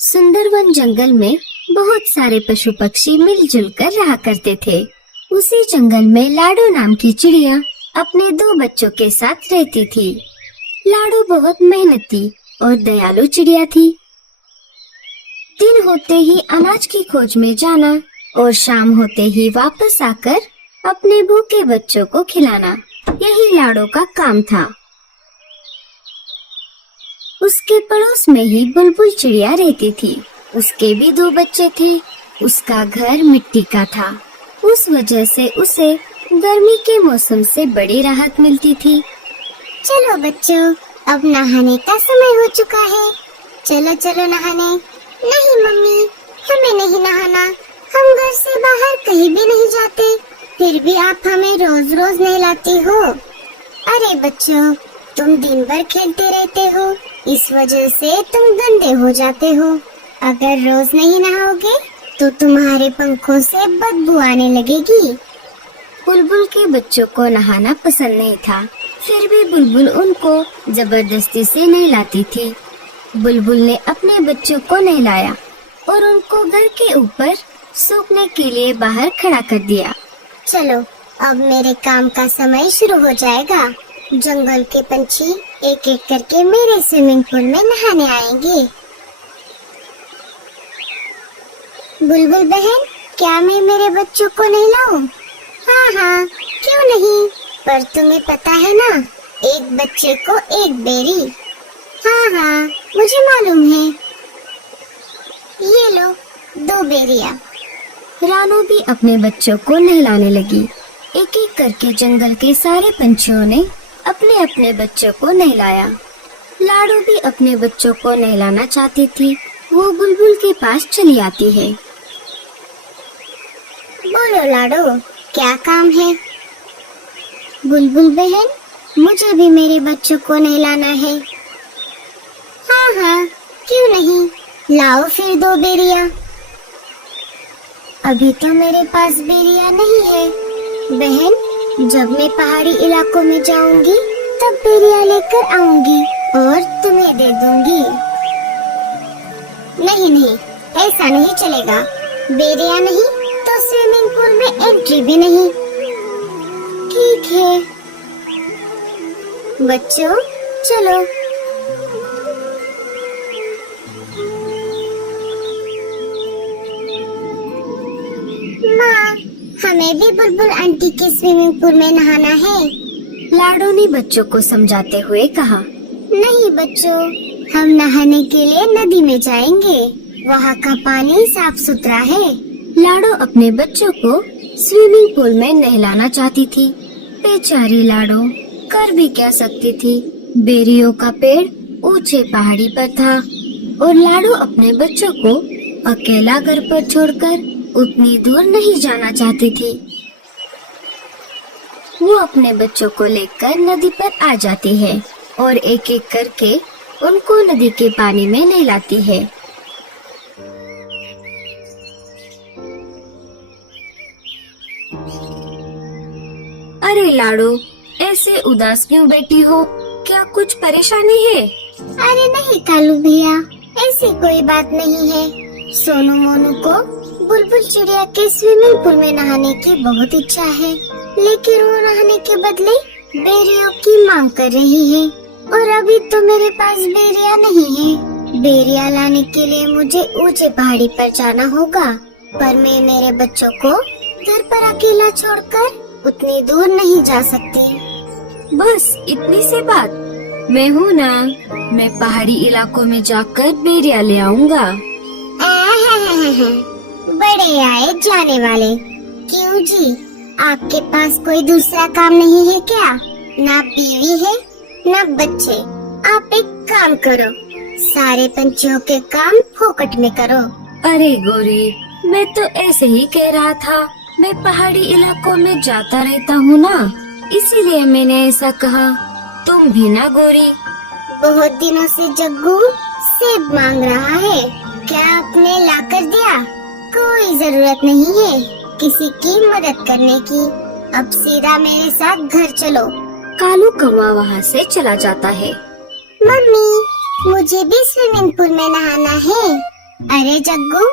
सुंदरवन जंगल में बहुत सारे पशु पक्षी मिलजुल कर रहा करते थे। उसी जंगल में लाडो नाम की चिड़िया अपने 2 बच्चों के साथ रहती थी। लाडो बहुत मेहनती और दयालु चिड़िया थी। दिन होते ही अनाज की खोज में जाना और शाम होते ही वापस आकर अपने भूखे बच्चों को खिलाना, यही लाडो का काम था। उसके पड़ोस में ही बुलबुल चिड़िया रहती थी। उसके भी 2 बच्चे थे। उसका घर मिट्टी का था। उस वजह से उसे गर्मी के मौसम से बड़ी राहत मिलती थी। चलो बच्चों, अब नहाने का समय हो चुका है। चलो चलो नहाने। नहीं मम्मी, हमें नहीं नहाना। हम घर से बाहर कहीं भी नहीं जाते, फिर भी आप हमें रोज रोज नहलाती हो। अरे बच्चों, तुम दिन भर खेलते रहते हो, इस वजह से तुम गंदे हो जाते हो। अगर रोज नहीं नहाओगे तो तुम्हारे पंखों से बदबू आने लगेगी। बुलबुल के बच्चों को नहाना पसंद नहीं था, फिर भी बुलबुल उनको जबरदस्ती से नहलाती थी। बुलबुल ने अपने बच्चों को नहलाया और उनको घर के ऊपर सूखने के लिए बाहर खड़ा कर दिया। चलो, अब मेरे काम का समय शुरू हो जाएगा। जंगल के पंछी एक एक करके मेरे स्विमिंग पूल में नहाने आएंगे। बुलबुल बहन, क्या मैं मेरे बच्चों को नहलाऊं? हाँ हाँ, क्यों नहीं, पर तुम्हें पता है ना, एक बच्चे को एक बेरी। हाँ हाँ, मुझे मालूम है। ये लो 2 बेरियां। रानो भी अपने बच्चों को नहलाने लगी। एक एक करके जंगल के सारे पंछियों ने अपने अपने बच्चों को नहलाया। लाडो भी अपने बच्चों को नहलाना चाहती थी। वो बुलबुल के पास चली आती है। बोलो लाडो, क्या काम है? बुलबुल बहन, मुझे भी मेरे बच्चों को नहलाना है। हाँ हाँ, क्यों नहीं, लाओ फिर 2 बेरियां। अभी तो मेरे पास बेरियां नहीं है। बहन, जब मैं पहाड़ी इलाकों में जाऊंगी तब बेरियां लेकर आऊंगी और तुम्हें दे दूंगी। नहीं नहीं, ऐसा नहीं चलेगा। बेरियां नहीं तो स्विमिंग पूल में एंट्री भी नहीं। ठीक है बच्चों, चलो। माँ, हमें भी बुलबुल आंटी के स्विमिंग पूल में नहाना है। लाडो ने बच्चों को समझाते हुए कहा। नहीं बच्चों, हम नहाने के लिए नदी में जाएंगे। वहाँ का पानी साफ सुथरा है। लाडो अपने बच्चों को स्विमिंग पूल में नहलाना चाहती थी। बेचारी लाडो कर भी क्या सकती थी। बेरियों का पेड़ ऊंचे पहाड़ी पर था और लाडो अपने बच्चों को अकेला घर पर छोड़कर उतनी दूर नहीं जाना चाहती थी। वो अपने बच्चों को लेकर नदी पर आ जाती है और एक एक करके उनको नदी के पानी में नहलाती है। अरे लाडो, ऐसे उदास क्यों बैठी हो? क्या कुछ परेशानी है? अरे नहीं कालू भैया, ऐसी कोई बात नहीं है। सोनू मोनू को बुलबुल चिड़िया के स्विमिंग पूल में नहाने की बहुत इच्छा है, लेकिन वो नहाने के बदले बेरियों की मांग कर रही है और अभी तो मेरे पास बेरिया नहीं है। बेरिया लाने के लिए मुझे ऊंचे पहाड़ी पर जाना होगा, पर मैं मेरे बच्चों को घर पर अकेला छोड़कर उतनी दूर नहीं जा सकती। बस इतनी सी बात, मैं हूँ ना, मैं पहाड़ी इलाकों में जाकर बेरिया ले आऊंगा। बड़े आए जाने वाले। क्यों जी, आपके पास कोई दूसरा काम नहीं है क्या? ना बीवी है ना बच्चे। आप एक काम करो, सारे पंछियों के काम फोकट में करो। अरे गोरी, मैं तो ऐसे ही कह रहा था। मैं पहाड़ी इलाकों में जाता रहता हूँ ना, इसीलिए मैंने ऐसा कहा। तुम भी ना गोरी। बहुत दिनों से जग्गू सेब मांग रहा है, क्या आपने लाकर दिया? कोई जरूरत नहीं है किसी की मदद करने की। अब सीधा मेरे साथ घर चलो। कालू कौवा वहाँ से चला जाता है। मम्मी, मुझे भी स्विमिंग पूल में नहाना है। अरे जग्गू,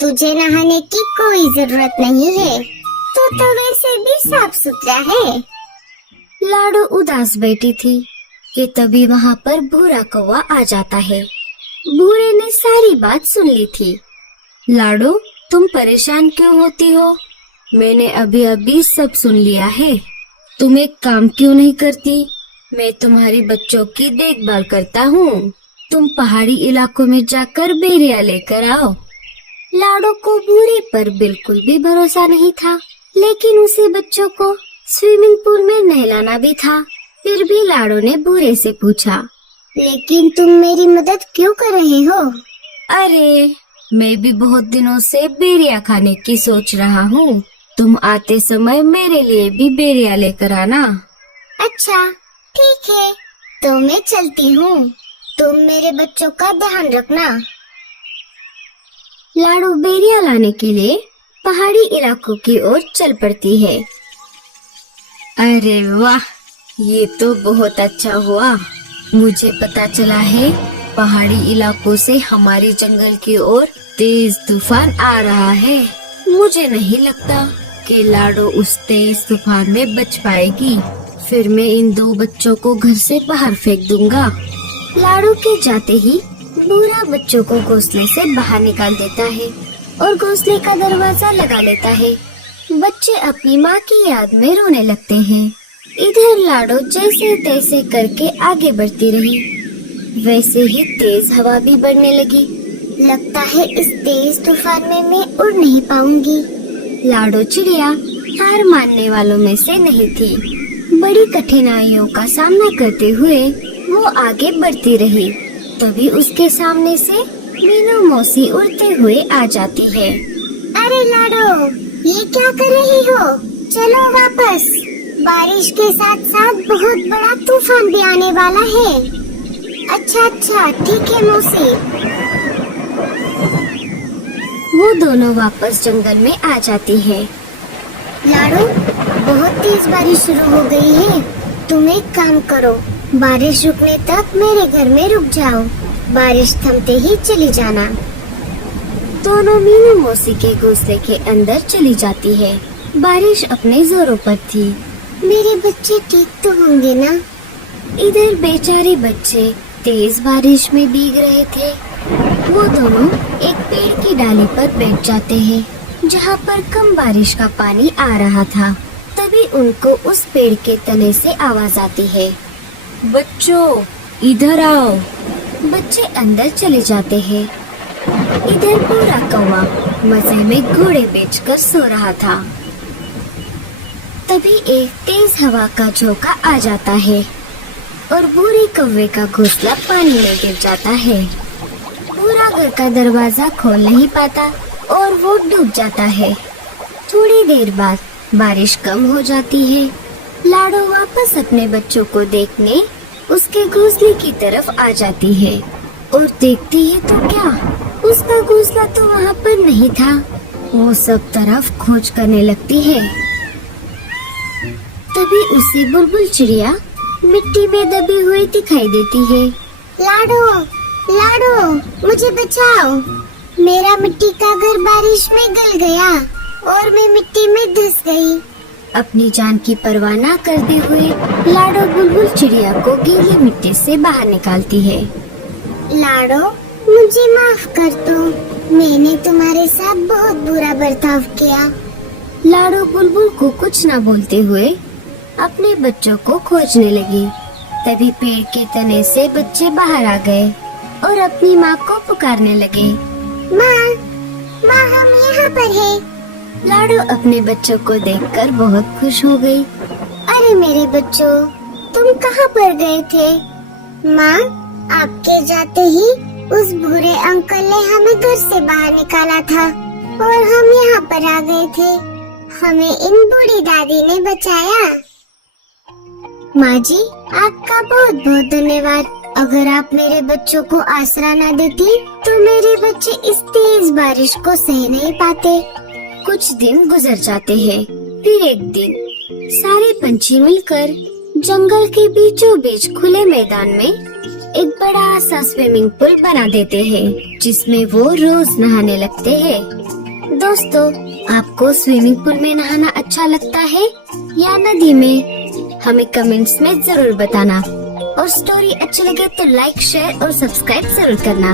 तुझे नहाने की कोई जरूरत नहीं है। तू तो वैसे भी साफ सुथरा है। लाडो उदास बैठी थी कि तभी वहाँ पर भूरा कौवा आ जाता है। भूरे ने सारी बात सुन ली थी। लाडो, तुम परेशान क्यों होती हो? मैंने अभी अभी सब सुन लिया है। तुम एक काम क्यों नहीं करती? मैं तुम्हारे बच्चों की देखभाल करता हूँ। तुम पहाड़ी इलाकों में जाकर बेरिया लेकर आओ। लाडो को भूरे पर बिल्कुल भी भरोसा नहीं था, लेकिन उसे बच्चों को स्विमिंग पूल में नहलाना भी था। फिर भी लाडो ने भूरे से पूछा, लेकिन तुम मेरी मदद क्यों कर रहे हो? अरे, मैं भी बहुत दिनों से बेरिया खाने की सोच रहा हूँ। तुम आते समय मेरे लिए भी बेरिया लेकर आना। अच्छा, ठीक है, तो मैं चलती हूँ। तुम मेरे बच्चों का ध्यान रखना। लाडो बेरिया लाने के लिए पहाड़ी इलाकों की ओर चल पड़ती है। अरे वाह, ये तो बहुत अच्छा हुआ। मुझे पता चला है पहाड़ी इलाकों से हमारे जंगल की ओर तेज तूफान आ रहा है। मुझे नहीं लगता कि लाडो उस तेज तूफान में बच पाएगी। फिर मैं इन दो बच्चों को घर से बाहर फेंक दूंगा। लाडो के जाते ही भूरा बच्चों को घोंसले से बाहर निकाल देता है और घोंसले का दरवाजा लगा लेता है। बच्चे अपनी माँ की याद में रोने लगते हैं। इधर लाडो जैसे तैसे करके आगे बढ़ती रही। वैसे ही तेज हवा भी बढ़ने लगी। लगता है इस तेज तूफान में मैं उड़ नहीं पाऊंगी। लाडो चिड़िया हार मानने वालों में से नहीं थी। बड़ी कठिनाइयों का सामना करते हुए वो आगे बढ़ती रही। तभी उसके सामने से मीनू मौसी उड़ते हुए आ जाती है। अरे लाडो, ये क्या कर रही हो? चलो वापस। बारिश के साथ साथ बहुत बड़ा तूफान भी आने वाला है। अच्छा, ठीक है मौसी। वो दोनों वापस जंगल में आ जाती है। लाडो, बहुत तेज बारिश शुरू हो गई है। तुम एक काम करो, बारिश रुकने तक मेरे घर में रुक जाओ। बारिश थमते ही चली जाना। दोनों मीनू मौसी के घोंसले के अंदर चली जाती है। बारिश अपने जोरों पर थी। मेरे बच्चे ठीक तो होंगे ना? इधर बेचारे बच्चे तेज बारिश में भीग रहे थे। वो दोनों एक पेड़ की डाली पर बैठ जाते हैं, जहाँ पर कम बारिश का पानी आ रहा था। तभी उनको उस पेड़ के तने से आवाज आती है, बच्चों इधर आओ। बच्चे अंदर चले जाते हैं। इधर पूरा कौवा मजे में घोड़े बेचकर सो रहा था। तभी एक तेज हवा का झोंका आ जाता है और बूढ़े कौवे का घोंसला पानी में गिर जाता है। पूरा घर का दरवाजा खोल नहीं पाता और वो डूब जाता है। थोड़ी देर बाद बारिश कम हो जाती है। लाडो वापस अपने बच्चों को देखने उसके घोंसले की तरफ आ जाती है और देखती है तो क्या, उसका घोंसला तो वहाँ पर नहीं था। वो सब तरफ खोज करने लगती है। तभी उसे बुलबुल चिड़िया मिट्टी में दबी हुई दिखाई देती है। लाडो, लाडो, मुझे बचाओ। मेरा मिट्टी का घर बारिश में गल गया और मैं मिट्टी में धंस गई। अपनी जान की परवाह न करते हुए लाडो बुलबुल चिड़िया को गीली मिट्टी से बाहर निकालती है। लाडो, मुझे माफ कर दो। मैंने तुम्हारे साथ बहुत बुरा बर्ताव किया। लाडो बुलबुल को कुछ न बोलते हुए अपने बच्चों को खोजने लगी। तभी पेड़ के तने से बच्चे बाहर आ गए और अपनी माँ को पुकारने लगे, माँ, माँ, हम यहाँ पर हैं। लाडो अपने बच्चों को देखकर बहुत खुश हो गई। अरे मेरे बच्चों, तुम कहाँ पर गए थे? माँ, आपके जाते ही उस भूरे अंकल ने हमें घर से बाहर निकाला था और हम यहाँ पर आ गए थे। हमें इन बूढ़ी दादी ने बचाया। माँ जी, आपका बहुत बहुत धन्यवाद। अगर आप मेरे बच्चों को आसरा न देती तो मेरे बच्चे इस तेज बारिश को सह नहीं पाते। कुछ दिन गुजर जाते हैं। फिर एक दिन सारे पंछी मिलकर जंगल के बीचों बीच खुले मैदान में एक बड़ा सा स्विमिंग पूल बना देते हैं जिसमें वो रोज नहाने लगते हैं। दोस्तों, आपको स्विमिंग पूल में नहाना अच्छा लगता है या नदी में? हमें कमेंट्स में जरूर बताना। और स्टोरी अच्छी लगे तो लाइक, शेयर और सब्सक्राइब जरूर करना।